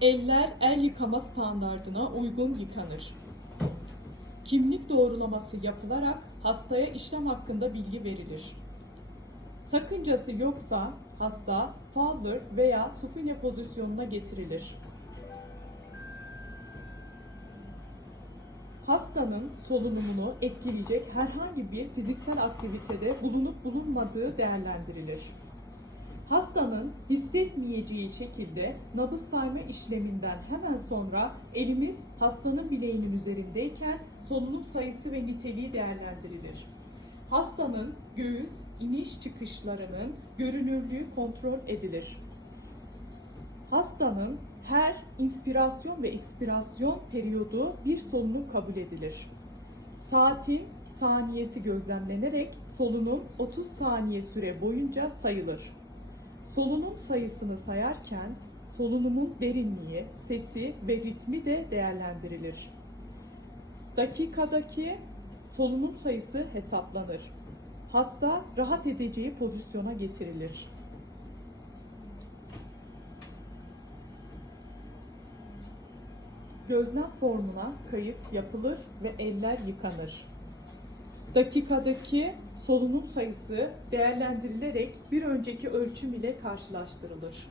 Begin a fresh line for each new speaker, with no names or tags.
Eller el yıkama standardına uygun yıkanır. Kimlik doğrulaması yapılarak hastaya işlem hakkında bilgi verilir. Sakıncası yoksa hasta Fowler veya sukunya pozisyonuna getirilir. Hastanın solunumunu etkileyecek herhangi bir fiziksel aktivitede bulunup bulunmadığı değerlendirilir. Hastanın hissetmeyeceği şekilde nabız sayma işleminden hemen sonra elimiz hastanın bileğinin üzerindeyken solunum sayısı ve niteliği değerlendirilir. Hastanın göğüs iniş çıkışlarının görünürlüğü kontrol edilir. Hastanın her inspirasyon ve ekspirasyon periyodu bir solunum kabul edilir. Saatin saniyesi gözlemlenerek solunum 30 saniye süre boyunca sayılır. Solunum sayısını sayarken solunumun derinliği, sesi ve ritmi de değerlendirilir. Dakikadaki solunum sayısı hesaplanır. Hasta rahat edeceği pozisyona getirilir. Gözlem formuna kayıt yapılır ve eller yıkanır. Dakikadaki solunum sayısı değerlendirilerek bir önceki ölçüm ile karşılaştırılır.